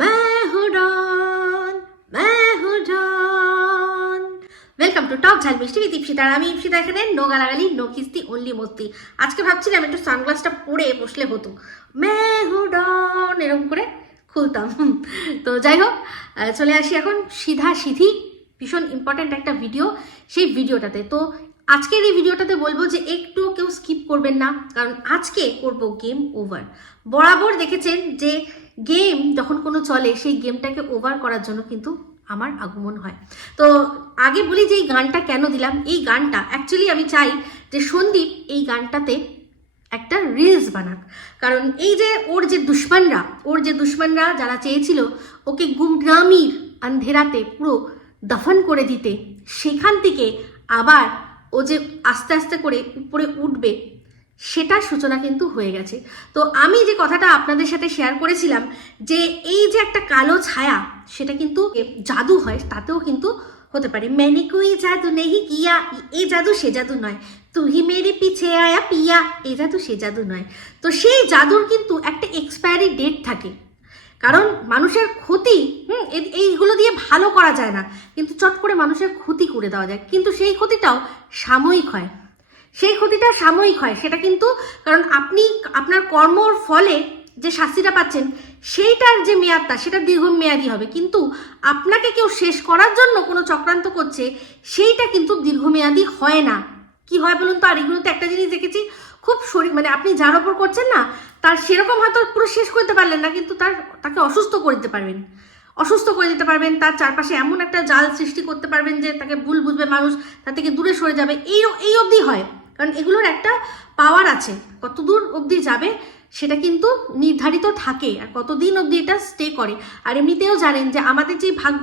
মেহুডন মেহুডন welcome to talk ঝাল মিষ্টি with Ipsita আর আমি ইপসিতা এখানে নো গালাগালি নো কিস্তি অনলি মস্তি। আজকে ভাবছিলাম একটু সানগ্লাসটা পরে বসলে হতো। মেহুডন এরকম করে খুলতাম। তো যাই হোক চলে আসি এখন সিধা সিধি। ভীষণ ইম্পর্ট্যান্ট একটা ভিডিও সেই ভিডিওটাতে তো আজকের এই ভিডিওটাতে বলব যে একটু কেউ স্কিপ করবেন না, কারণ আজকে করব গেম ওভার বরাবর দেখেছেন যে গেম যখন কোনো চলে, সেই গেমটাকে ওভার করার জন্য কিন্তু আমার আগমন হয়। তো আগে বলি যে এই গানটা কেন দিলাম? এই গানটা অ্যাকচুয়ালি আমি চাই যে সন্দীপ এই গানটাতে একটা রিলস বানাক। কারণ এই যে ওর যে দুশ্মনরা, ওর যে দুশ্মনরা যারা চেয়েছিল ওকে গুমগ্রামির আন্ধেরাতে পুরো দফন করে দিতে, সেখান থেকে আবার ও যে আস্তে আস্তে করে উপরে উঠবে সেটার সূচনা কিন্তু হয়ে গেছে। তো আমি যে কথাটা আপনাদের সাথে শেয়ার করেছিলাম, যে এই যে একটা কালো ছায়া, সেটা কিন্তু জাদু হয়, তাতেও কিন্তু হতে পারে। ম্যানিকুই কোই জাদু নেহি কিয়া এই জাদু সে জাদু নয় তুহি মেরি পিছে আয়া পিয়া এই জাদু সে জাদু নয় তো সেই জাদুর কিন্তু একটা এক্সপায়ারি ডেট থাকে। কারণ মানুষের ক্ষতি, হুম এইগুলো দিয়ে ভালো করা যায় না। কিন্তু চট করে মানুষের ক্ষতি করে দেওয়া যায়। কিন্তু সেই ক্ষতিটাও সাময়িক হয়। সেই ক্ষতিটা সাময়িক হয়, সেটা কিন্তু কারণ আপনি, আপনার কর্মর ফলে যে শাস্তিটা পাচ্ছেন, সেইটার যে মেয়াদটা, সেটা দীর্ঘমেয়াদী হবে। কিন্তু আপনাকে কেউ শেষ করার জন্য কোনো চক্রান্ত করছে, সেইটা কিন্তু দীর্ঘমেয়াদী হয় না। কি হয় বলুন তো? আর এগুলোতে একটা জিনিস দেখেছি, খুব শরীর মানে আপনি যার ওপর করছেন না, তার সেরকম হয়তো পুরো শেষ করতে পারলেন না, কিন্তু তার, তাকে অসুস্থ করে দিতে পারবেন। অসুস্থ করে দিতে পারবেন, তার চারপাশে এমন একটা জাল সৃষ্টি করতে পারবেন যে তাকে ভুল বুঝবে মানুষ, তার থেকে দূরে সরে যাবে, এই এই অবধি হয়। কারণ এগুলোর একটা পাওয়ার আছে। কত দূর অবধি যাবে সেটা কিন্তু নির্ধারিত থাকে আর কতদিন অবধি এটা স্টে করে। আর এমনিতেও জানেন যে আমাদের যে ভাগ্য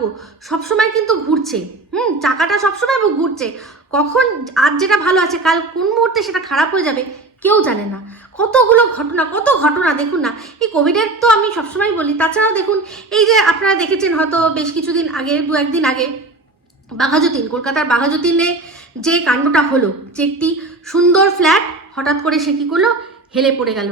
সবসময় কিন্তু ঘুরছে। হুম চাকাটা সবসময় ঘুরছে। কখন আজ যেটা ভালো আছে, কাল কোন মুহূর্তে সেটা খারাপ হয়ে যাবে কেউ জানে না। কতগুলো ঘটনা, কত ঘটনা দেখুন না, এই কোভিডের তো আমি সবসময় বলি। তাছাড়াও দেখুন, এই যে আপনারা দেখেছেন হয়তো বেশ কিছুদিন আগে দু একদিন আগে বাঘাযতীন, কলকাতার বাঘাযতীনে যে কাণ্ডটা হলো, যে একটি সুন্দর ফ্ল্যাট হঠাৎ করে সে কী করল? হেলে পড়ে গেল।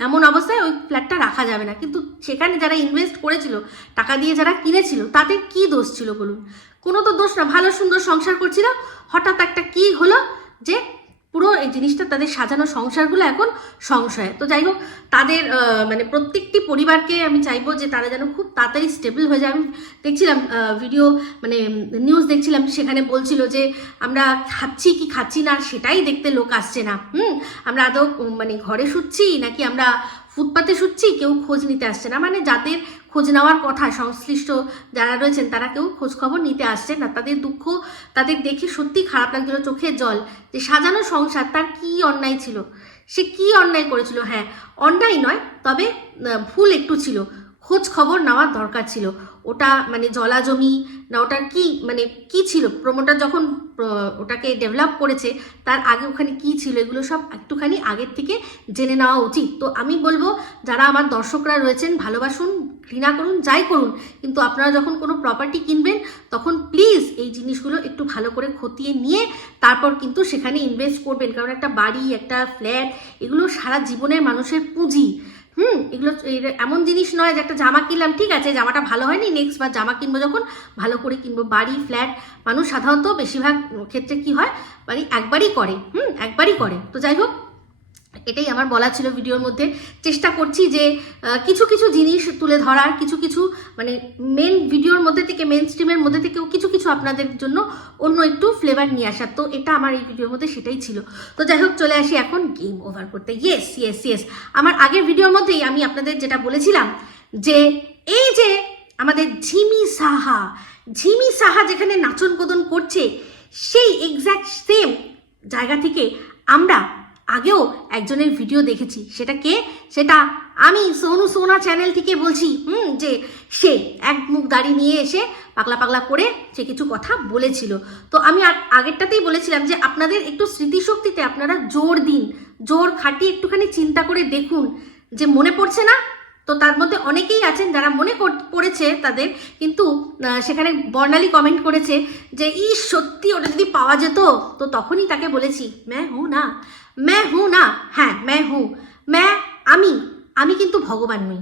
এমন অবস্থায় ওই ফ্ল্যাটটা রাখা যাবে না। কিন্তু সেখানে যারা ইনভেস্ট করেছিল, টাকা দিয়ে যারা কিনেছিল তাদের কি দোষ ছিল বলুন? কোনো তো দোষ না, ভালো সুন্দর সংসার করছিল, হঠাৎ একটা কি হলো যে পুরো এই জিনিসটা তাদের সাজানো সংসারগুলো এখন সংশয়। তো যাই হোক, তাদের মানে প্রত্যেকটি পরিবারকে আমি চাইব যে তারা যেন খুব তাড়াতাড়ি স্টেবল হয়ে যায়। আমি দেখছিলাম ভিডিও মানে নিউজ দেখছিলাম সেখানে বলছিল যে আমরা খাচ্ছি কি খাচ্ছি না সেটাই দেখতে লোক আসছে না। হুম, আমরা আদৌ মানে ঘরে শুচ্ছি নাকি আমরা ফুটপাতে শুচ্ছি, কেউ খোঁজ নিতে আসছে না। মানে যাদের খোঁজ নেওয়ার কথা, সংশ্লিষ্ট যারা রয়েছেন তারা কেউ খোঁজখবর নিতে আসছেন না। তাদের দুঃখ, তাদের দেখে সত্যি খারাপ লাগছিল চোখের জল যে সাজানো সংসার তার কি অন্যায় ছিল? সে কি অন্যায় করেছিল? হ্যাঁ অন্যায় নয়, তবে ভুল একটু ছিল। খোঁজ খবর নেওয়ার দরকার ছিল। ওটা মানে জলা জমি না ওটার কি মানে কি ছিল? প্রমোটার যখন ওটাকে ডেভেলপ করেছে, তার আগে ওখানে কি ছিল? এগুলো সব একটুখানি আগের থেকে জেনে নেওয়া উচিত। তো আমি বলব, যারা আমার দর্শকরা রয়েছেন, ভালোবাসুন, ঘৃণা করুন, যাই করুন, কিন্তু আপনারা যখন কোনো প্রপার্টি কিনবেন, তখন প্লিজ এই জিনিসগুলো একটু ভালো করে খতিয়ে নিয়ে তারপর কিন্তু সেখানে ইনভেস্ট করবেন। কারণ একটা বাড়ি, একটা ফ্ল্যাট এগুলো সারা জীবনের মানুষের পুঁজি। হুম, এগুলো এমন জিনিস নয় যে একটা জামা কিনলাম, ঠিক আছে, জামাটা ভালো হয়নি নেক্সট বার জামা কিনবো যখন, ভালো করে কিনবো, বাড়ি ফ্ল্যাট মানুষ সাধারণত বেশিরভাগ ক্ষেত্রে কি হয় মানে একবারই করে, হুম, একবারই করে। তো যাই হোক এটাই আমার বলা ছিল ভিডিওর মধ্যে। চেষ্টা করছি যে কিছু কিছু জিনিস তুলে ধরার, কিছু কিছু মানে মেন ভিডিওর মধ্যে থেকে মেন স্ট্রিমের মধ্যে থেকেও কিছু কিছু আপনাদের জন্য অন্য একটু ফ্লেভার নিয়ে আসার। তো এটা আমার এই ভিডিওর মধ্যে সেটাই ছিল। তো যাই হোক, চলে আসি এখন গেম ওভার করতে। ইয়েস ইয়েস ইয়েস আমার আগের ভিডিওর মধ্যেই আমি আপনাদের যেটা বলেছিলাম যে, এই যে আমাদের ঝিমি সাহা ঝিমি সাহা যেখানে নাচন কোদন করছে, সেই এক্স্যাক্ট সেম জায়গা থেকে আমরা আগেও একজনের ভিডিও দেখেছি। সেটা কে? সেটা আমি সোনু সোনা চ্যানেল থেকে বলছি। হুম, যে সে এক মুখ দাড়ি নিয়ে এসে পাগলা পাগলা করে সে কিছু কথা বলেছিল। তো আমি আগ- আগেরটাতেই বলেছিলাম যে আপনাদের একটু স্মৃতিশক্তিতে আপনারা জোর দিন। জোর খাটিয়ে একটুখানি চিন্তা করে দেখুন যে মনে পড়ছে না? তো তার মধ্যে অনেকেই আছেন যারা মনে পড়েছে তাদের, কিন্তু সেখানে বর্ণালী কমেন্ট করেছে যে ই সত্যি ওটা যদি পাওয়া যেত? তো তখনই তাকে বলেছি, ম্যা হু না। ম্যা হু না হ্যাঁ ম্যা হু ম্যা আমি আমি কিন্তু ভগবান নই।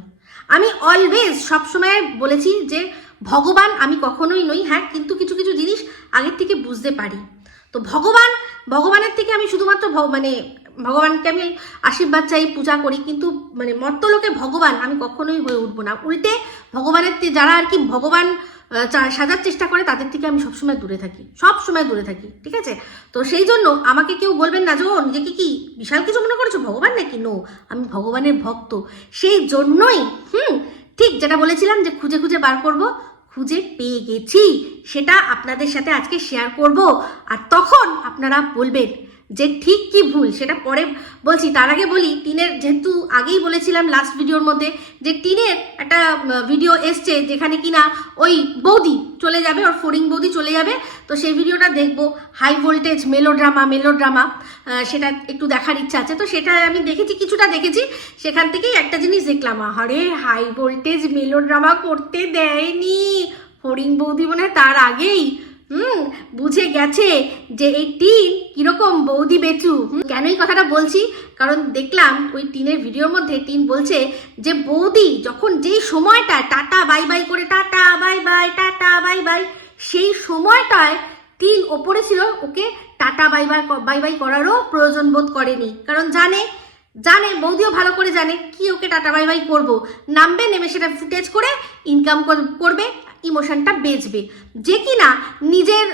আমি অলওয়েজ সবসময় বলেছি যে, ভগবান আমি কখনোই নই হ্যাঁ কিন্তু কিছু কিছু জিনিস আগের থেকে বুঝতে পারি। তো ভগবান, ভগবানের থেকে আমি শুধুমাত্র মানে ভগবানকে আমি আশীর্বাদ চাই, পূজা করি, কিন্তু মানে মর্তলোকে ভগবান আমি কখনোই হয়ে উঠবো না। উল্টে ভগবানের যারা আর কি ভগবান সাজার চেষ্টা করে, তাদের থেকে আমি সবসময় দূরে থাকি। সব সময় দূরে থাকি, ঠিক আছে? তো সেই জন্য আমাকে কেউ বলবেন না যে, ও, নিজেকে কি বিশাল কিছু মনে করেছ? ভগবান নাকি? নো আমি ভগবানের ভক্ত। সেই জন্যই, হুম, ঠিক যেটা বলেছিলাম যে, খুঁজে খুঁজে বার করব, খুঁজে পেয়ে গেছি। সেটা আপনাদের সাথে আজকে শেয়ার করব। আর তখন আপনারা বলবেন যে ঠিক কি ভুল সেটা পরে বলছি। তার আগে বলি, টিনের যেহেতু আগেই বলেছিলাম লাস্ট ভিডিওর মধ্যে যে টিনের একটা ভিডিও এসছে যেখানে কিনা ওই বৌদি চলে যাবে, ওর ফোরিং বৌদি চলে যাবে। তো সেই ভিডিওটা দেখব। হাই ভোল্টেজ মেলোড্রামা মেলোড্রামা সেটা একটু দেখার ইচ্ছা আছে। তো সেটা আমি দেখেছি, কিছুটা দেখেছি। সেখান থেকেই একটা জিনিস দেখলাম। আরে হাই ভোল্টেজ মেলোড্রামা করতে দেয়নি। ফড়িং বৌদি মনে হয় তার আগেই হুম, বুঝে গেছে যে এই টিন কীরকম বৌদি বেচু। কেন এই কথাটা বলছি? কারণ দেখলাম ওই টিনের ভিডিওর মধ্যে টিন বলছে যে বৌদি যখন যেই সময়টা টাটা, বাই বাই করে tata, bye bye, tata, bye bye, সেই সময়টায় টিন ওপরে ছিল, okay tata, bye bye bye bye করারও প্রয়োজন বোধ করেনি। কারণ জানে জানে, বৌদিও ভালো করে জানে কি ওকে টাটা, বাই বাই করব। নামবে, নেমে সেটা ফুটেজ করে ইনকাম করবে। ইমোশনটা বেচবে। যে কিনা নিজের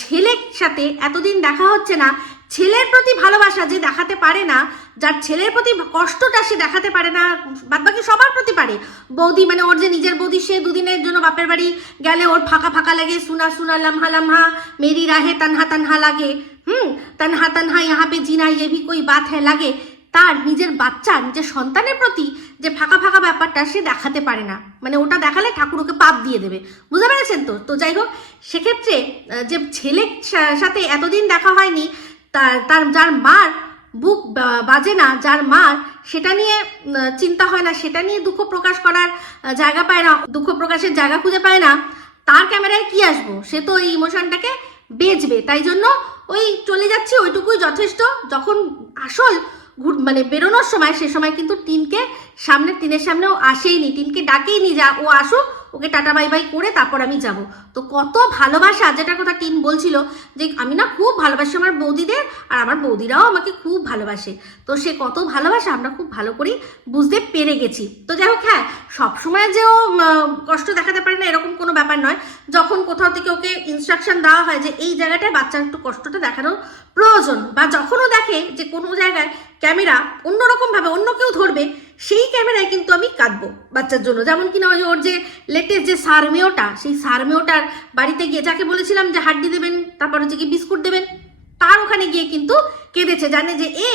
ছেলের সাথে এতদিন দেখা হচ্ছে না, ছেলের প্রতি ভালোবাসা যে দেখাতে পারে না, যার ছেলের প্রতি কষ্টটা সে দেখাতে পারে না বাদ বাকি সবার প্রতি পারে। বৌদি মানে ওর যে নিজের বৌদি, সে দুদিনের জন্য বাপের বাড়ি গেলে ওর ফাঁকা ফাঁকা লাগে, সুনা সুনা, লামহা লামহা, মেরি রাহে তানহা তানহা লাগে। হুম, তানহা তানহা, ইহা পে জিনা ইয়ে ভি কই বাত হ্যাঁ লাগে। তার নিজের বাচ্চা, নিজের সন্তানের প্রতি যে ফাঁকা ফাঁকা ব্যাপারটা সে দেখাতে পারে না। মানে ওটা দেখালে ঠাকুর ওকে পাপ দিয়ে দেবে। বুঝতে পেরেছেন তো? তো যাই হোক, সেক্ষেত্রে যে ছেলের সাথে এতদিন দেখা হয়নি, তার তার, যার মার বুক বাজে না, যার মার সেটা নিয়ে চিন্তা হয় না, সেটা নিয়ে দুঃখ প্রকাশ করার জায়গা পায় না, দুঃখ প্রকাশের জায়গা খুঁজে পায় না, তার ক্যামেরায় কি আসব? সে তো এই ইমোশনটাকে বেচবে। তাই জন্য ওই চলে যাচ্ছে, ওইটুকুই যথেষ্ট। যখন আসল ঘুর মানে বেরোনোর সময় সে সময় কিন্তু টিনকে সামনে, টিনের সামনেও আসেইনি, টিনকে ডাকেইনি যা ও আসুক ওকে টাটা, বাই বাই করে তারপর আমি যাব। তো কত ভালোবাসা, যেটার কথা টিন বলছিল যে আমি না খুব ভালোবাসি আমার বৌদিদের আর আমার বৌদিরাও আমাকে খুব ভালোবাসে। তো সে কত ভালোবাসা আমরা খুব ভালো করেই বুঝতে পেরে গেছি। তো যাই হোক হ্যাঁ সবসময় যে ও কষ্ট দেখাতে পারে না এরকম কোনো ব্যাপার নয়। যখন কোথাও থেকে ওকে ইনস্ট্রাকশন দেওয়া হয় যে এই জায়গাটায় বাচ্চার একটু কষ্টটা দেখানো প্রয়োজন বা যখনও দেখে যে কোনো জায়গায় ক্যামেরা অন্যরকম ভাবে অন্য কেউ ধরবে সেই ক্যামেরায় কিন্তু আমি কাঁদবো বাচ্চার জন্য। যেমন কিনা ওই ওর যে লেটেস্ট যে সারমেয়টা সেই সারমেয়টার বাড়িতে গিয়ে যাকে বলেছিলাম যে হাড্ডি দেবেন, তারপর হচ্ছে কি বিস্কুট দেবেন, তার ওখানে গিয়ে কিন্তু কেঁদেছে। জানে যে এ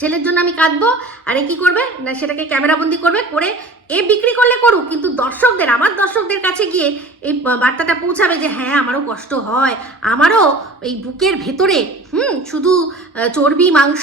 ছেলের জন্য আমি কাঁদবো, আর এ কি করবে? না, সেটাকে ক্যামেরাবন্দি করবে, করে এ বিক্রি করলে করুক, কিন্তু দর্শকদের, আমার দর্শকদের কাছে গিয়ে এই বার্তাটা পৌঁছাবে যে হ্যাঁ আমারও কষ্ট হয়। আমারও এই বুকের ভেতরে, হুম, শুধু চর্বি, মাংস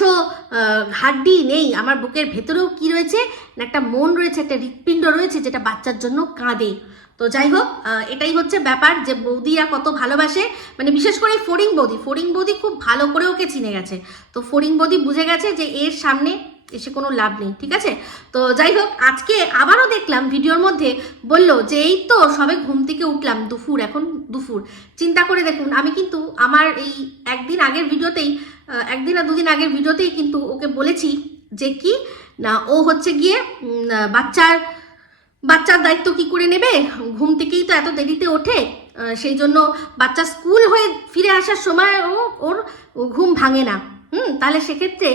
হাড্ডি নেই, আমার বুকের ভেতরেও কি রয়েছে? না, একটা মন রয়েছে, একটা হৃৎপিণ্ড রয়েছে, যেটা বাচ্চার জন্য কাঁদে। তো যাই হোক এটাই হচ্ছে ব্যাপার যে বৌদিরা কত ভালোবাসে। মানে বিশেষ করে ফড়িং বৌদি ফড়িং বৌদি খুব ভালো করে ওকে চিনে গেছে। তো ফড়িং বৌদি বুঝে গেছে যে এর সামনে এসে কোনো লাভ নেই, ঠিক আছে? তো যাই হোক আজকে আবারও দেখলাম ভিডিওর মধ্যে বলল যে, এই তো সবে ঘুম থেকে উঠলাম দুপুর, এখন দুপুর। চিন্তা করে দেখুন, আমি কিন্তু আমার এই একদিন আগের ভিডিওতেই একদিন আর দুদিন আগের ভিডিওতেই কিন্তু ওকে বলেছি যে কি, না, ও হচ্ছে গিয়ে বাচ্চার বাচ্চার দায়িত্ব কি করে নেবে? ঘুম থেকেই তো এত দেরিতে ওঠে। সেই জন্য বাচ্চা স্কুল হয়ে ফিরে আসার সময় ও, ওর ঘুম ভাঙে না। হুম, তাহলে সেক্ষেত্রে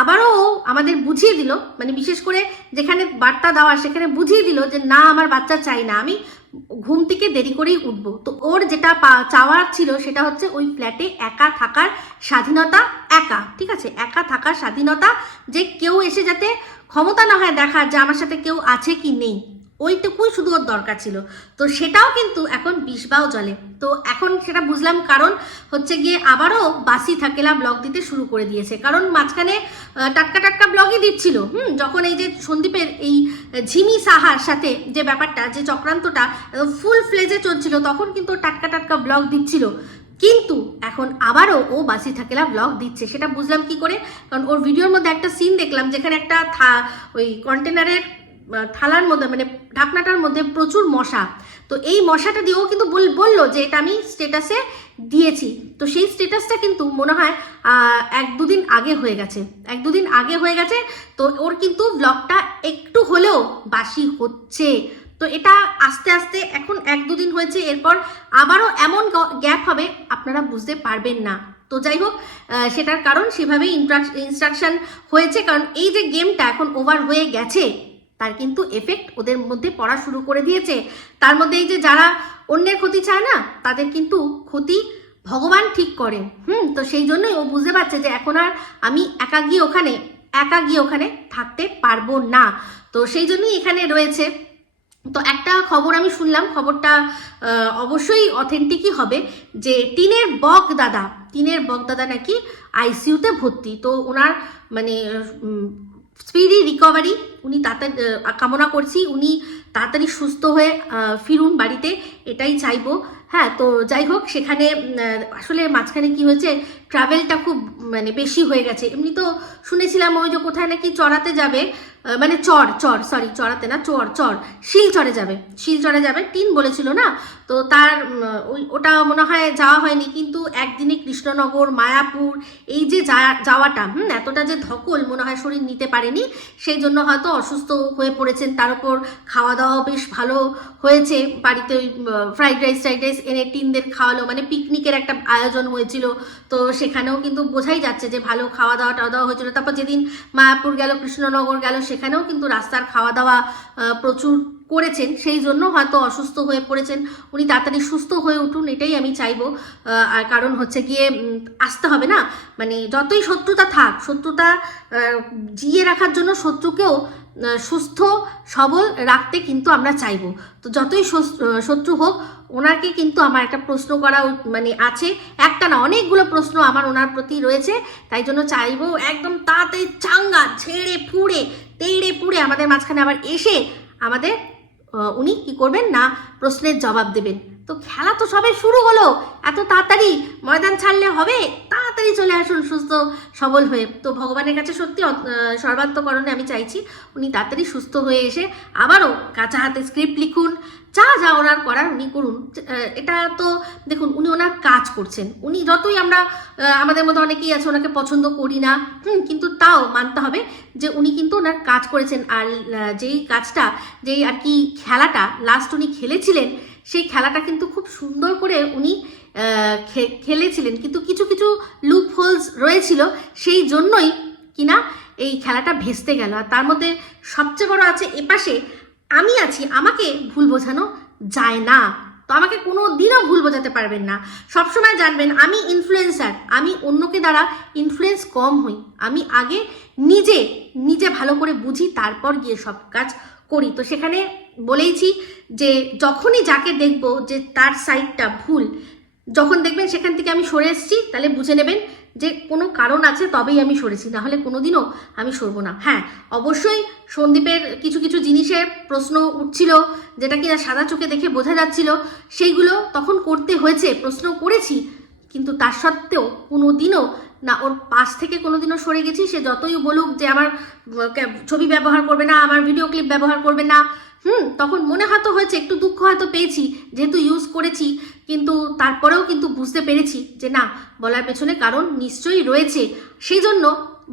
আবারও আমাদের বুঝিয়ে দিল মানে বিশেষ করে যেখানে বার্তা দেওয়া, সেখানে বুঝিয়ে দিল যে, না, আমার বাচ্চা চাই না, আমি ঘুম থেকে দেরি করেই উঠবো। তো ওর যেটা চাওয়ার ছিল, সেটা হচ্ছে ওই ফ্ল্যাটে একা থাকার স্বাধীনতা, একা, ঠিক আছে? একা থাকার স্বাধীনতা যে কেউ এসে যাতে ক্ষমতা না হয় দেখার যে, আমার সাথে কেউ আছে কি নেই? ওইটুকুই শুধু ওর দরকার ছিল। তো সেটাও কিন্তু এখন বিষবাও জলে তো এখন সেটা বুঝলাম কারণ হচ্ছে গিয়ে আবারও বাসি থাকেলা ব্লগ দিতে শুরু করে দিয়েছে। কারণ মাঝখানে টাটকা টাটকা ব্লগই দিচ্ছিল। হুম, যখন এই যে সন্দীপের এই ঝিমি সাহার সাথে যে ব্যাপারটা, যে চক্রান্তটা ফুল ফ্লেজে চলছিল, তখন কিন্তু টাটকা টাটকা ব্লগ দিচ্ছিল। কিন্তু এখন আবারও ও বাসি থাকেলা ব্লগ দিচ্ছে। সেটা বুঝলাম কি করে? কারণ ওর ভিডিওর মধ্যে একটা সিন দেখলাম, যেখানে একটা ওই কন্টেনারের থালার মধ্যে মানে ঢাকনাটার মধ্যে প্রচুর মশা। তো এই মশাটা দিয়েও কিন্তু বল- বলল যে এটা আমি স্টেটাসে দিয়েছি। তো সেই স্টেটাসটা কিন্তু মনে হয় এক দুদিন আগে হয়ে গেছে। এক দুদিন আগে হয়ে গেছে, তো ওর কিন্তু ব্লগটা একটু হলেও বাসি হচ্ছে। তো এটা আস্তে আস্তে এখন এক দুদিন হয়েছে, এরপর আবারও এমন গ্যাপ হবে, আপনারা বুঝতে পারবেন না। তো যাই হোক সেটার কারণ সেভাবেই ইনস্ট্রাকশন হয়েছে, কারণ এই যে গেমটা এখন ওভার হয়ে গেছে তার কিন্তু এফেক্ট ওদের মধ্যে পড়া শুরু করে দিয়েছে। তার মধ্যে এই যে যারা অন্যের ক্ষতি চায় না, তাদের কিন্তু ক্ষতি ভগবান ঠিক করেন। হুম, তো সেই জন্যই ও বুঝতে পারছে যে এখন আর আমি একা গিয়ে ওখানে একা গিয়ে ওখানে থাকতে পারব না। তো সেই জন্যই এখানে রয়েছে। তো একটা খবর আমি শুনলাম, খবরটা অবশ্যই অথেন্টিকই হবে যে টিনের বক দাদা, টিনের বক দাদা নাকি আইসিইউতে ভর্তি। তো ওনার মানে স্পিডি রিকভারি উনি তাড়াতাড়ি কামনা করছি, উনি তাড়াতাড়ি সুস্থ হয়ে ফিরুন বাড়িতে, এটাই চাইব। হ্যাঁ তো যাই হোক, সেখানে আসলে মাঝখানে কি হয়েছে ট্রাভেলটা খুব মানে বেশি হয়ে গেছে। এমনি তো শুনেছিলাম ওই যে কোথায় নাকি চড়াতে যাবে মানে চর চর সরি চড়াতে না, চর চর শিলচরে যাবে। শিলচরে যাবে, টিন বলেছিল না? তো তার ওই, ওটা মনে হয় যাওয়া হয়নি, কিন্তু একদিনে কৃষ্ণনগর, মায়াপুর, এই যে যা- যাওয়াটা, হুম, এতটা যে ধকল মনে হয় শরীর নিতে পারেনি, সেই জন্য হয়তো অসুস্থ হয়ে পড়েছেন। তার উপর খাওয়া দাওয়া বেশ ভালো হয়েছে। বাড়িতে ওই ফ্রাইড রাইস ফ্রাইড রাইস এনে টিনদের খাওয়ালো মানে পিকনিকের একটা আয়োজন হয়েছিল। তো সেখানেও কিন্তু বোঝাই যাচ্ছে যে ভালো খাওয়া দাওয়া টাওয়া দাওয়া হয়েছিল। তারপর যেদিন মায়াপুর গেল, কৃষ্ণনগর গেল সেখানেও কিন্তু রাস্তার খাওয়া দাওয়া প্রচুর করেছেন। সেই জন্য হয়তো অসুস্থ হয়ে পড়েছেন। উনি তাড়াতাড়ি সুস্থ হয়ে উঠুন, এটাই আমি চাইব। আর কারণ হচ্ছে গিয়ে আসতে হবে না? মানে যতই শত্রুতা থাক, শত্রুতা জিয়ে রাখার জন্য শত্রুকেও সুস্থ, সবল রাখতে কিন্তু আমরা চাইব। তো যতই শত্রু হোক, ওনাকে কিন্তু আমার একটা প্রশ্ন করা মানে আছে। একটা না, অনেকগুলো প্রশ্ন আমার ওনার প্রতি রয়েছে। তাই জন্য চাইব একদম তাড়াতাড়ি চাঙ্গা, ছেড়ে ফুড়ে তেড়ে পুড়ে আমাদের মাঝখানে আবার এসে আমাদের উনি কি করবেন না, প্রশ্নের জবাব দেবেন। তো খেলা তো সবে শুরু হলো। এত তাড়াতাড়ি ময়দান ছাড়লে হবে? তাড়াতাড়ি চলে আসুন, সুস্থ সবল হয়ে। তো ভগবানের কাছে সত্যি সর্বান্তকরণে আমি চাইছি, উনি তাড়াতাড়ি সুস্থ হয়ে এসে আবারও কাঁচা হাতে স্ক্রিপ্ট লিখুন, যা যা ওনার করার উনি করুন। এটা তো দেখুন, উনি ওনার কাজ করছেন। উনি যতই আমরা আমাদের মধ্যে অনেকেই আছে, ওনাকে পছন্দ করি না, হুম, কিন্তু তাও মানতে হবে যে উনি কিন্তু ওনার কাজ করেছেন। আর যেই কাজটা, যেই আর কি খেলাটা লাস্ট উনি খেলেছিলেন সেই খেলাটা কিন্তু খুব সুন্দর করে উনি খেলেছিলেন। কিন্তু কিছু কিছু লুপ হোলস রয়েছিল, সেই জন্যই কিনা এই খেলাটা ভেস্তে গেল। আর তার মধ্যে সবচেয়ে বড় আছে, এপাশে আমি আছি, আমাকে ভুল বোঝানো যায় না। তো আমাকে কোনো দিনও ভুল বোঝাতে পারবেন না। সবসময় জানবেন, আমি ইনফ্লুয়েন্সার আমি অন্যকে দ্বারা ইনফ্লুয়েন্স কম হই। আমি আগে নিজে নিজে ভালো করে বুঝি, তারপর গিয়ে সব কাজ করি। তো সেখানে বলেইছি যে যখনই যাকে দেখব যে তার সাইডটা ভুল, যখন দেখবেন সেখান থেকে আমি সরে এসেছি, তাহলে বুঝে নেবেন যে কোনো কারণ আছে তবেই আমি সরেছি নাহলে কোনো দিনও আমি সরবো না। হ্যাঁ অবশ্যই সন্দীপের কিছু কিছু জিনিসের প্রশ্ন উঠছিল যেটা কিনা সাদা চোখে দেখে বোঝা যাচ্ছিল, সেইগুলো তখন করতে হয়েছে, প্রশ্ন করেছি, কিন্তু তার সত্ত্বেও কোনো দিনও না, ওর পাশ থেকে কোনোদিনও সরে গেছি, সে যতই বলুক যে আমার ছবি ব্যবহার করবে না, আমার ভিডিও ক্লিপ ব্যবহার করবে না, হুম, তখন মনে হয়তো হয়েছে, একটু দুঃখ হয়তো পেয়েছি, যেহেতু ইউজ করেছি, কিন্তু তারপরেও কিন্তু বুঝতে পেরেছি যে না, বলার পেছনে কারণ নিশ্চয়ই রয়েছে। সেই জন্য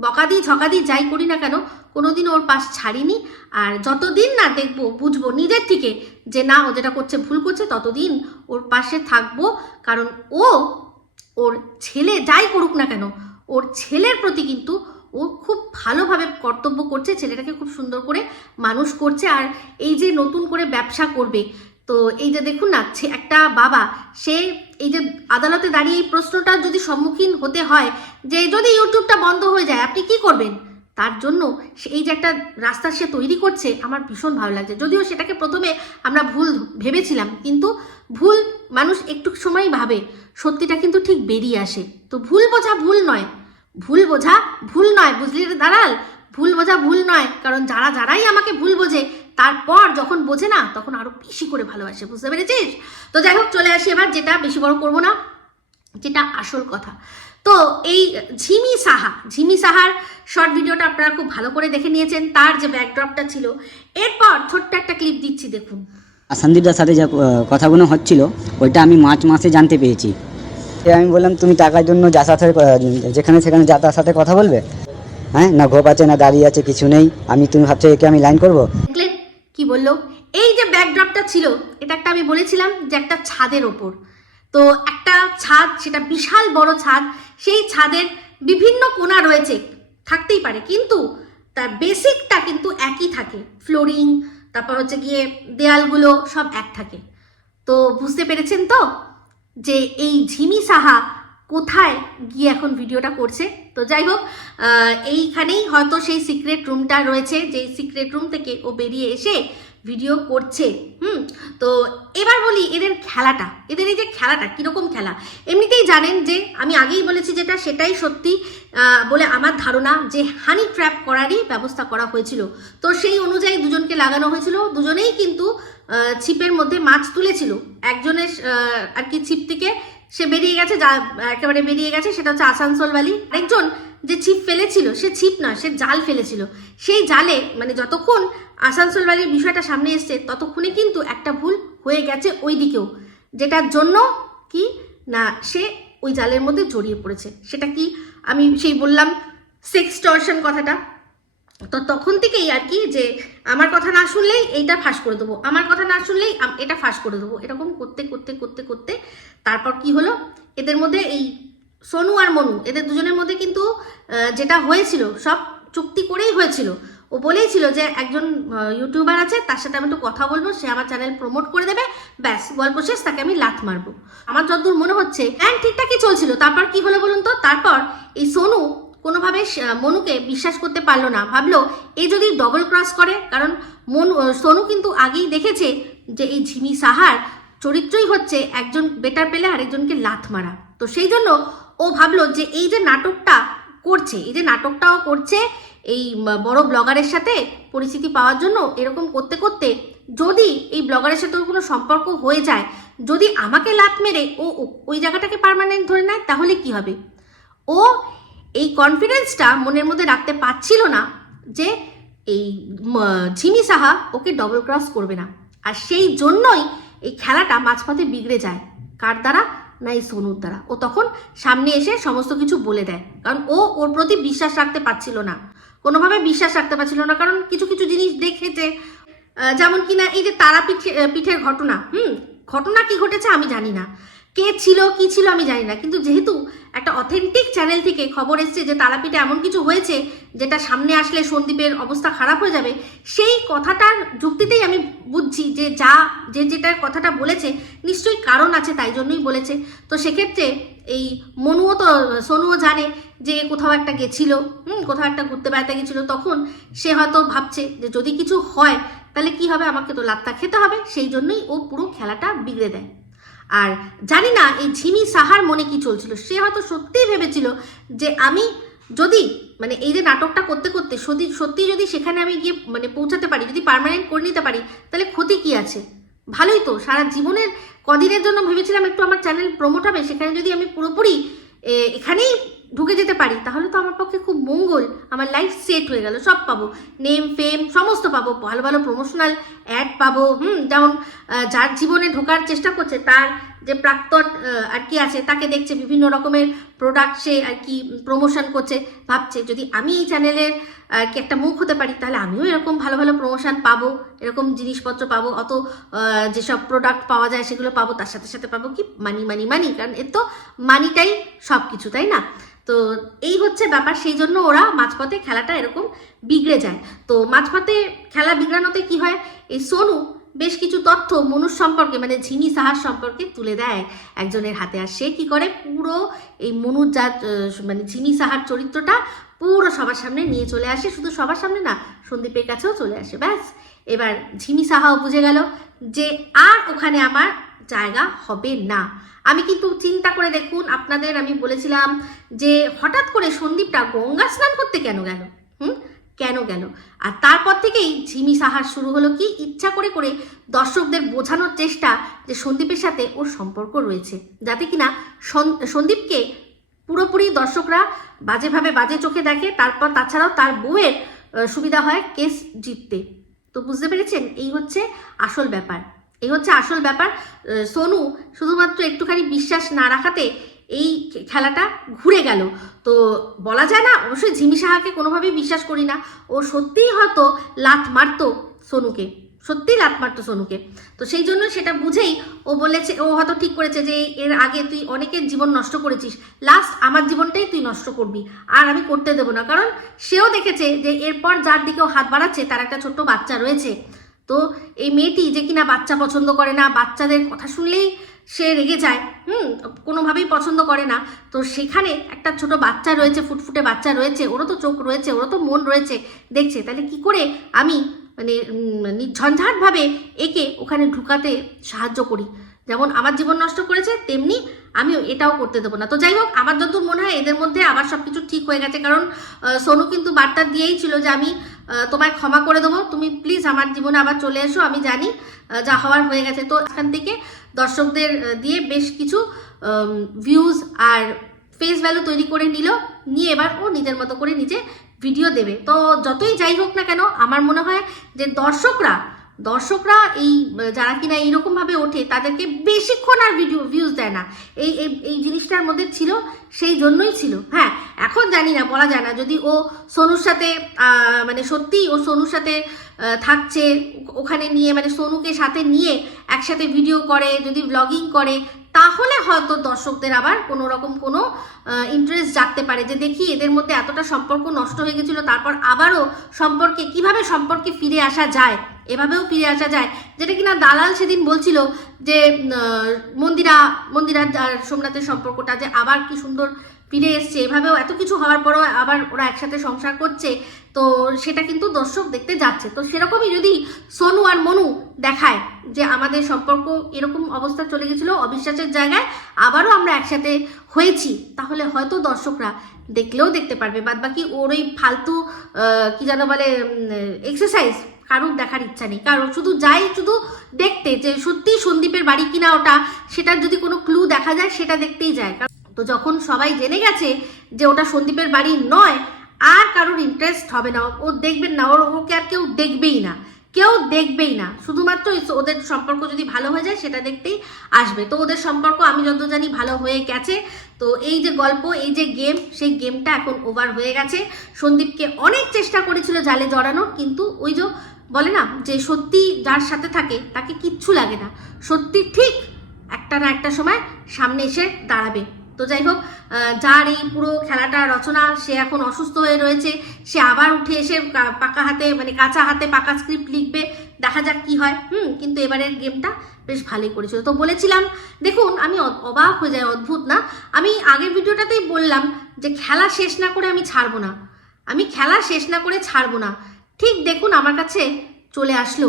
বকা দিই ঝকা ঝকাদি যাই করি না কেন কোনোদিন ওর পাশ ছাড়িনি, আর যতদিন না দেখব, বুঝব নিজের থেকে যে না, ও যেটা করছে, ভুল করছে, ততদিন ওর পাশে থাকব, কারণ ও ওর ছেলে যাই করুক না কেন, ওর ছেলের প্রতি কিন্তু ও খুব ভালোভাবে কর্তব্য করছে, ছেলেটাকে খুব সুন্দর করে মানুষ করছে। আর এই যে নতুন করে ব্যবসা করবে, তো এই যে দেখুন না একটা বাবা, সে এই যে আদালতে দাঁড়িয়ে এই প্রশ্নটার যদি সম্মুখীন হতে হয়, যে যদি ইউটিউবটা বন্ধ হয়ে যায়, আপনি কি করবেন? তার জন্য এই যে একটা রাস্তা সে তৈরি করছে, আমার ভীষণ ভালো লাগছে। যদিও সেটাকে প্রথমে আমরা ভুল ভেবেছিলাম, কিন্তু ভুল মানুষ একটু সময় ভাবে, সত্যিটা কিন্তু ঠিক বেরিয়ে আসে। তো ভুল বোঝা ভুল নয়। ভুল বোঝা ভুল নয়, বুঝলি রে দাঁড়াল? ভুল বোঝা ভুল নয়, কারণ যারা যারাই আমাকে ভুল বোঝে, তারপর যখন বোঝে না, তখন আরও বেশি করে ভালোবাসে, বুঝতে পেরেছিস? তো যাই হোক, চলে আসি এবার, যেটা বেশি বড় করব না, যেটা আসল কথা। তো এই ঝিমি সাহা ঝিমি সাহার শর্ট ভিডিওটা আপনারা খুব ভালো করে দেখে নিয়েছেন। তার যে ব্যাকড্রপটা ছিল এরপর ছোট্ট একটা ক্লিপ দিচ্ছি দেখুন। আর সন্দীপদার সাথে যা কথাগুলো হচ্ছিল ওইটা আমি মার্চ মাসে জানতে পেরেছি। আমি বললাম তুমি টাকার জন্য যার সাথে যেখানে সেখানে যা তার সাথে কথা বলবে? হ্যাঁ না ঘোপ আছে না দাঁড়িয়ে আছে কিছু নেই। আমি তুমি ভাবছ একে আমি লাইন করব? কি বলল? এই যে ব্যাকড্রপটা ছিল এটা একটা আমি বলেছিলাম যে একটা ছাদের ওপর। তো একটা ছাদ, সেটা বিশাল বড় ছাদ, সেই ছাদের বিভিন্ন কোণা রয়েছে, থাকতেই পারে, কিন্তু তার বেসিকটা কিন্তু একই থাকে, ফ্লোরিং, তারপর হচ্ছে গিয়ে দেয়ালগুলো সব এক থাকে। তো বুঝতে পেরেছেন তো যে এই ঝিমি সাহা কোথায় গিয়ে এখন ভিডিওটা করছে? তো যাই হোক এইখানেই হয়তো সেই সিক্রেট রুমটা রয়েছে যে সিক্রেট রুম থেকে ও বেরিয়ে এসে ভিডিও করছে, হুম? তো এবার বলি এদের খেলাটা, এদের এই যে খেলাটা, কীরকম খেলা? এমনিতেই জানেন যে আমি আগেই বলেছি যেটা, সেটাই সত্যি বলে আমার ধারণা যে হানি ট্র্যাপ করারই ব্যবস্থা করা হয়েছিল। তো সেই অনুযায়ী দুজনকে লাগানো হয়েছিল, দুজনেই কিন্তু ছিপের মধ্যে মাছ তুলেছিল। একজনের আর কি ছিপ থেকে সে বেরিয়ে গেছে, যা, একেবারে বেরিয়ে গেছে, সেটা হচ্ছে আসানসোল ভ্যালি একজন যে ছিপ ফেলেছিল, সে ছিপ না, সে জাল ফেলেছিল। সেই জালে মানে যতক্ষণ আসানসোল ভ্যালির বিষয়টা সামনে এসছে, ততক্ষণে কিন্তু একটা ভুল হয়ে গেছে ওই দিকেও যেটার জন্য কি? না, সে ওই জালের মধ্যে জড়িয়ে পড়েছে। সেটা কি? আমি সেই বললাম সেক্সটর্শন কথাটা। তো তখন থেকেই আর কি যে, আমার কথা না শুনলেই এইটা ফাঁস করে দেবো। আমার কথা না শুনলেই এটা ফাঁস করে দেবো। এরকম করতে করতে করতে করতে, তারপর কি হলো? এদের মধ্যে এই সোনু আর মনু, এদের দুজনের মধ্যে কিন্তু যেটা হয়েছিল, সব চুক্তি করেই হয়েছিল। ও বলেই ছিল যে একজন ইউটিউবার আছে, তার সাথে আমি একটু কথা বলব, সে আমার চ্যানেল প্রমোট করে দেবে, ব্যাস, গল্প শেষ, তাকে আমি লাথ মারবো। আমার যতদূর মনে হচ্ছে হ্যাঁ ঠিকঠাকই চলছিল। তারপর কি হলো বলুন তো? তারপর এই সোনু কোনোভাবে মনুকে বিশ্বাস করতে পারল না। ভাবলো এই যদি ডবল ক্রস করে, কারণ মনু সোনু কিন্তু আগেই দেখেছে যে এই ঝিমি সাহার চরিত্রই হচ্ছে একজন বেটার পেলে আরেকজনকে লাথ মারা। তো সেই জন্য ও ভাবলো যে এই যে নাটকটা করছে, এই যে নাটকটাও করছে এই বড় ব্লগারের সাথে পরিচিতি পাওয়ার জন্য এরকম করতে করতে যদি এই ব্লগারের সাথে কোনো সম্পর্ক হয়ে যায়, যদি আমাকে লাত মেরে ও- ওই জায়গাটাকে পার্মানেন্ট ধরে নেয়, তাহলে কি হবে? ও এই কনফিডেন্সটা মনের মধ্যে রাখতে পারছিল না যে এই ঝিমি সাহা ওকে ডবল ক্রস করবে না। আর সেই জন্যই এই খেলাটা মাঝপথে বিগড়ে যায়। কার দ্বারা? না, এই সোনুর দ্বারা। ও তখন সামনে এসে সমস্ত কিছু বলে দেয়। কারণ ও ওর প্রতি বিশ্বাস রাখতে পারছিল না। কোনোভাবে বিশ্বাস রাখতে পারছিল না, কারণ কিছু কিছু জিনিস দেখেছে। যেমন কি না এই যে তারা পিঠে পিঠের ঘটনা। হুম, ঘটনা কি ঘটেছে আমি জানি না। কে ছিল, কি ছিল আমি জানি না। কিন্তু যেহেতু একটা অথেন্টিক চ্যানেল থেকে খবর এসছে যে তারাপীঠে এমন কিছু হয়েছে, যেটা সামনে আসলে সন্দীপের অবস্থা খারাপ হয়ে যাবে, সেই কথাটার যুক্তিতেই আমি বুঝছি যে যা, যে যেটা কথাটা বলেছে, নিশ্চয়ই কারণ আছে তাই জন্যই বলেছে। তো সেক্ষেত্রে এই মনুও তো, সোনুও জানে যে কোথাও একটা গেছিল, হুম, কোথাও একটা ঘুরতে বেড়াতে গেছিল, তখন সে হয়তো ভাবছে যে যদি কিছু হয়, তাহলে কি হবে? আমাকে তো লাত্তা খেতে হবে, সেই জন্যই ও পুরো খেলাটা বিগড়ে দেয়। আর জানি না এই ঝিমি সাহার মনে কি চলছিল। সে হয়তো সত্যিই ভেবেছিল যে আমি যদি মানে এই যে নাটকটা করতে করতে সত্যি সত্যি যদি সেখানে আমি গিয়ে মানে পৌঁছাতে পারি, যদি পারমানেন্ট করে নিতে পারি, তাহলে ক্ষতি কি আছে? ভালোই তো, সারা জীবনের কদিনের জন্য ভেবেছিলাম একটু আমার চ্যানেল প্রমোট হবে, সেখানে যদি আমি পুরোপুরি এখানেই ঢুকে যেতে পারি, তাহলে তো আমার পক্ষে খুব মঙ্গল। আমার লাইফ সেট হয়ে গেল, সব পাবো। নেম ফেম সমস্ত পাবো। ভালো ভালো প্রমোশনাল অ্যাড পাবো, হুম, যেমন যার জীবনে ঢোকার চেষ্টা করছে, তার যে প্রাক্তন আর কি আছে, তাকে দেখছে, বিভিন্ন রকমের প্রোডাক্ট সে আর কি প্রমোশন করছে, ভাবছে। যদি আমি এই চ্যানেলের আর কি একটা মুখ হতে পারি, তাহলে আমিও এরকম ভালো ভালো প্রমোশন পাবো, এরকম জিনিসপত্র পাবো, অত যেসব প্রোডাক্ট পাওয়া যায় সেগুলো পাবো, তার সাথে সাথে পাবো কি মানি মানি মানি কারণ এর তো মানিটাই সব কিছু তাই না? তো এই হচ্ছে ব্যাপার, সেই জন্য ওরা মাঝপথে খেলাটা এরকম বিগড়ে যায়। তো মাঝপথে খেলা বিগড়ানোতে কি হয়? এই সোনু বেশ কিছু তথ্য মনুষ সম্পর্কে মানে ঝিমি সাহার সম্পর্কে তুলে দেয় একজনের হাতে। আর সে কি করে? পুরো এই মনুর যা মানে ঝিমি সাহার চরিত্রটা পুরো সবার সামনে নিয়ে চলে আসে। শুধু সবার সামনে না, সন্দীপের কাছেও চলে আসে। ব্যাস, এবার ঝিমি সাহাও বুঝে গেল যে আর ওখানে আমার জায়গা হবে না। আমি কিন্তু চিন্তা করে দেখুন, আপনাদের আমি বলেছিলাম যে হঠাৎ করে সন্দীপটা গঙ্গা স্নান করতে কেন গেল? হুম? কেন গেল? আর তারপর থেকেই ঝিমি সাহার শুরু হলো কি? ইচ্ছা করে করে দর্শকদের বোঝানোর চেষ্টা যে সন্দীপের সাথে ওর সম্পর্ক রয়েছে। যাতে কিনা সন- সন্দীপকে পুরোপুরি দর্শকরা বাজেভাবে বাজে চোখে দেখে, তারপর তাছাড়াও তার বউয়ের সুবিধা হয় কেস জিততে। তো বুঝতে পেরেছেন? এই হচ্ছে আসল ব্যাপার। এই হচ্ছে আসল ব্যাপার। সোনু শুধুমাত্র একটুখানি বিশ্বাস না রাখাতে এই খেলাটা ঘুরে গেল। তো বলা যায় না, অবশ্যই ঝিমি সাহাকে কোনোভাবেই বিশ্বাস করি না। ও সত্যিই হয়তো লাথ মারতো সোনুকে, সত্যিই লাত মারতো সোনুকে। তো সেই জন্য সেটা বুঝেই ও বলেছে, ও হয়তো ঠিক করেছে যে এর আগে তুই অনেকের জীবন নষ্ট করেছিস লাস্ট আমার জীবনটাই তুই নষ্ট করবি, আর আমি করতে দেবো না। কারণ সেও দেখেছে যে এরপর যার দিকে ও হাত বাড়াচ্ছে, তার একটা ছোট্ট বাচ্চা রয়েছে। তো এই মেয়েটি যে কিনা বাচ্চা পছন্দ করে না, বাচ্চাদের কথা শুনলেই সে রেগে যায় হুম কোনোভাবেই পছন্দ করে না। তো সেখানে একটা ছোট বাচ্চা রয়েছে ফুটফুটে বাচ্চা রয়েছে ওরও তো চোখ রয়েছে ওরও তো মন রয়েছে। দেখছে তাহলে কি করে আমি মানে উম, নির্ঝঞ্ঝাটভাবে একে ওখানে ঢুকাতে সাহায্য করি? যেমন আমার জীবন নষ্ট করেছে তেমনি আমিও এটাও করতে দেবো না। তো যাই হোক আমার যতদূর মনে হয় এদের মধ্যে আবার সব কিছু ঠিক হয়ে গেছে। কারণ সোনু কিন্তু বার্তা দিয়েই ছিল যে আমি তোমায় ক্ষমা করে দেবো। তুমি প্লিজ আমার জীবনে আবার চলে এসো আমি জানি যা হওয়ার হয়ে গেছে। তো এখান থেকে দর্শকদের দিয়ে বেশ কিছু ভিউজ আর ফেস ভ্যালু তৈরি করে নিল। নিয়ে এবার ও নিজের মতো করে নিজে ভিডিও দেবে। তো যতই যাই হোক না কেন, আমার মনে হয় যে দর্শকরা দর্শকরা এই, যারা কিনা এইরকম ভাবে ওঠে, তাদেরকে বেশিক্ষণ আর ভিডিও ভিউজ দেয় না। এই, এই- জিনিসটার মধ্যে ছিল, সেই জন্যই ছিল। হ্যাঁ এখন জানি না, বলা যায় না। যদি ও সোনুর সাথে মানে সত্যি ও সোনুর সাথে থাকছে, ওখানে নিয়ে মানে সোনুকে সাথে নিয়ে একসাথে ভিডিও করে, যদি ব্লগিং করে তাহলে হয়তো দর্শকদের আবার কোনো রকম কোনো ইন্টারেস্ট জাগতে পারে যে দেখি এদের মধ্যে এতটা সম্পর্ক নষ্ট হয়ে গেছিল, তারপর আবারও সম্পর্কে, কীভাবে সম্পর্কে ফিরে আসা যায়, এভাবেও ফিরে আসা যায়। যেটা কিনা দালাল সেদিন বলছিল যে মন্দিরা মন্দিরা আর সোমনাথের সম্পর্কটা যে আবার কি সুন্দর ফিরে এসছে। এভাবেও এত কিছু হওয়ার পরও আবার ওরা একসাথে সংসার করছে। তো সেটা কিন্তু দর্শক দেখতে যাচ্ছে। তো সেরকমই যদি সোনু আর মনু দেখায় যে আমাদের সম্পর্ক এরকম অবস্থা চলে গেছিল অবিশ্বাসের জায়গায়, আবারও আমরা একসাথে হয়েছি, তাহলে হয়তো দর্শকরা দেখলেও দেখতে পারবে। বাদ বাকি ওর ওই ফালতু কি যেন বলে এক্সারসাইজ কারোর দেখার ইচ্ছা নেই। কারণ শুধু যাই শুধু দেখতে যে সত্যি সন্দীপের বাড়ি কিনা ওটা, সেটার যদি কোনো ক্লু দেখা যায়, সেটা দেখতেই যায়। তো যখন সবাই জেনে গেছে যে ওটা সন্দীপের বাড়ি নয়, আর কারোর ইন্টারেস্ট হবে না। ও দেখবেন না, ওর ওকে আর কেউ দেখবেই না। কেউ দেখবেই না। শুধুমাত্র ওদের সম্পর্ক যদি ভালো হয়ে যায়, সেটা দেখতেই আসবে। তো ওদের সম্পর্ক আমি যত জানি ভালো হয়ে গেছে। তো এই যে গল্প, এই যে গেম সেই গেমটা এখন ওভার হয়ে গেছে। সন্দীপকে অনেক চেষ্টা করেছিল জালে জড়ানোর, কিন্তু ওই যে বলে না, যে সত্যি যার সাথে থাকে, তাকে কিচ্ছু লাগে না। সত্যি ঠিক একটা না একটা সময় সামনে এসে দাঁড়াবে। তো যাই হোক যার এই পুরো খেলাটা রচনা, সে এখন অসুস্থ হয়ে রয়েছে। সে আবার উঠে এসে পাকা হাতে মানে কাঁচা হাতে পাকা স্ক্রিপ্ট লিখবে। দেখা যাক কি হয়। হুম, কিন্তু এবারের গেমটা বেশ ভালোই করেছিল। তো বলেছিলাম, দেখুন, আমি অবাক হয়ে যাই, অদ্ভুত না? আমি আগের ভিডিওটাতেই বললাম যে খেলা শেষ না করে আমি ছাড়বো না। আমি খেলা শেষ না করে ছাড়বো না। ঠিক দেখুন, আমার কাছে চলে আসলো।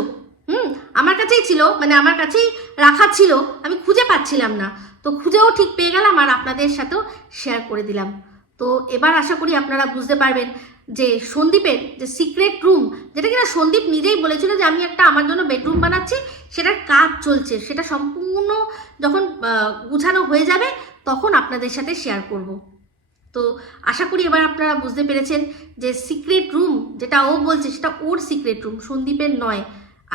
হুম, আমার কাছেই ছিল মানে আমার কাছেই রাখা ছিল। আমি খুঁজে পাচ্ছিলাম না। তো খুঁজেও ঠিক পেয়ে গেলাম আর আপনাদের সাথেও শেয়ার করে দিলাম। তো এবার আশা করি আপনারা বুঝতে পারবেন যে সন্দীপের যে সিক্রেট রুম যেটা কিনা সন্দীপ নিজেই বলেছিল যে আমি একটা আমার জন্য বেডরুম বানাচ্ছি, সেটার কাজ চলছে, সেটা সম্পূর্ণ যখন গুছানো হয়ে যাবে তখন আপনাদের সাথে শেয়ার করব। তো আশা করি এবার আপনারা বুঝতে পেরেছেন যে সিক্রেট রুম যেটা ও বলছে সেটা ওর সিক্রেট রুম সন্দীপের নয়।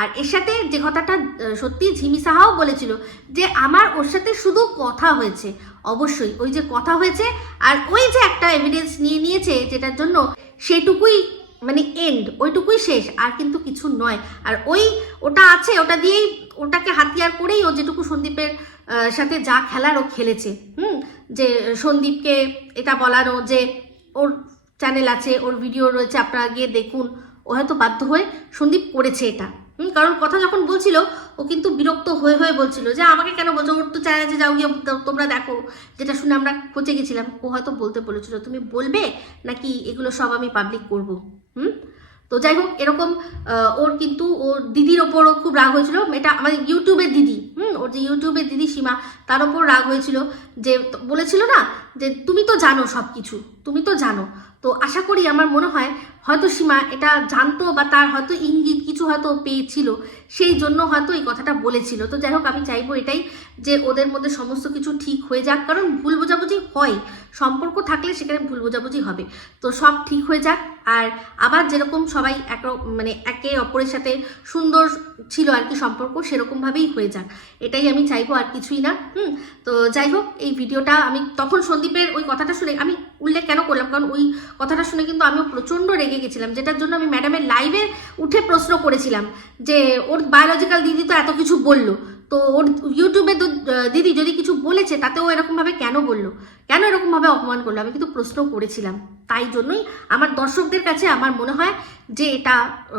আর এর সাথে যে কথাটা সত্যি ঝিমি সাহাও বলেছিল যে আমার ওর সাথে শুধু কথা হয়েছে, অবশ্যই। ওই যে কথা হয়েছে আর ওই যে একটা এভিডেন্স নিয়ে নিয়েছে যেটার জন্য সেটুকুই মানে এন্ড ওইটুকুই শেষ, আর কিন্তু কিছু নয়। আর ওই ওটা আছে, ওটা দিয়েই ওটাকে হাতিয়ার করেই ও যেটুকু সন্দীপের সাথে যা খেলার ও খেলেছে, হুম? যে সন্দীপকে এটা বলানো যে ওর চ্যানেল আছে, ওর ভিডিও রয়েছে, আপনারা গিয়ে দেখুন। ও হয়তো বাধ্য হয়ে সন্দীপ করেছে এটা। হুম, কারণ কথা যখন বলছিল, ও কিন্তু বিরক্ত হয়ে হয়ে বলছিল যে, আমাকে কেন বলছো? ওর তো চায় যে যাও গিয়ে তোমরা দেখো। যেটা শুনে আমরা খোঁজে গেছিলাম। ও হয়তো বলতে বলেছিল, তুমি বলবে নাকি এগুলো সব আমি পাবলিক করব? হুম? তো যাই হোক, এরকম ওর কিন্তু, ওর দিদির ওপরও খুব রাগ হয়েছিল। এটা আমাদের ইউটিউবের দিদি, হুম? ওর যে ইউটিউবের দিদি সীমা, তার ওপর রাগ হয়েছিল যে, বলেছিল না যে, তুমি তো জানো সব কিছু তুমি তো জানো। তো আশা করি আমার মনে হয় হয়তো সীমা এটা জানতো বা তার হয়তো ইঙ্গিত কিছু হয়তো পেয়েছিল, সেই জন্য হয়তো এই কথাটা বলেছিল। তো যাই হোক, আমি চাইব এটাই যে ওদের মধ্যে সমস্ত কিছু ঠিক হয়ে যাক, কারণ ভুল বোঝাবুঝি হয়। সম্পর্ক থাকলে সেখানে ভুল বোঝাবুঝি হবে। তো সব ঠিক হয়ে যাক, আর আবার যেরকম সবাই এক মানে একে অপরের সাথে সুন্দর ছিল আর কি সম্পর্ক, সেরকমভাবেই হয়ে যাক। এটাই আমি চাইব আর কিছুই না, হুম? তো যাই হোক, এই ভিডিওটা আমি তখন সন্দীপের ওই কথাটা শুনে আমি উল্লেখ কেন করলাম? কারণ ওই কথাটা শুনে কিন্তু আমিও প্রচণ্ড রেগে গেছিলাম, যেটার জন্য আমি ম্যাডামের লাইভে উঠে প্রশ্ন করেছিলাম যে, ওর বায়োলজিক্যাল দিদি তো এত কিছু বলল। তো ওর ইউটিউবে তো দিদি যদি কিছু বলেছে, তাতেও এরকমভাবে কেন বলল? কেন এরকমভাবে অপমান করল? আমি কিন্তু প্রশ্ন করেছিলাম। তাই জন্যই আমার দর্শকদের কাছে আমার মনে হয় যে এটা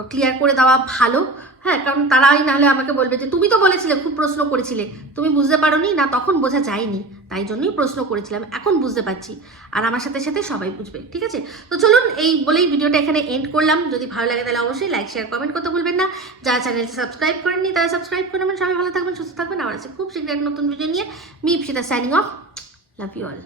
ক্লিয়ার করে দেওয়া ভালো। হ্যাঁ কারণ তারাই নাহলে আমাকে বলবে যে, তুমি তো বলেছিলে, খুব প্রশ্ন করেছিলে। তুমি বুঝতে পারোনি না, তখন বোঝা যায়নি। তাই জন্যই প্রশ্ন করেছিলাম, এখন বুঝতে পারছি। আর আমার সাথে সাথে সবাই বুঝবে, ঠিক আছে? তো চলুন, এই বলেই ভিডিওটা এখানে এন্ড করলাম। যদি ভালো লাগে তাহলে অবশ্যই লাইক শেয়ার কমেন্ট করতে ভুলবেন না। যারা চ্যানেলটি সাবস্ক্রাইব করেননি, তারা সাবস্ক্রাইব করে নেবেন। সবাই ভালো থাকবেন, সুস্থ থাকবেন। আবার আছে খুব শীঘ্রই নতুন ভিডিও নিয়ে। Me Ipsita signing off love you all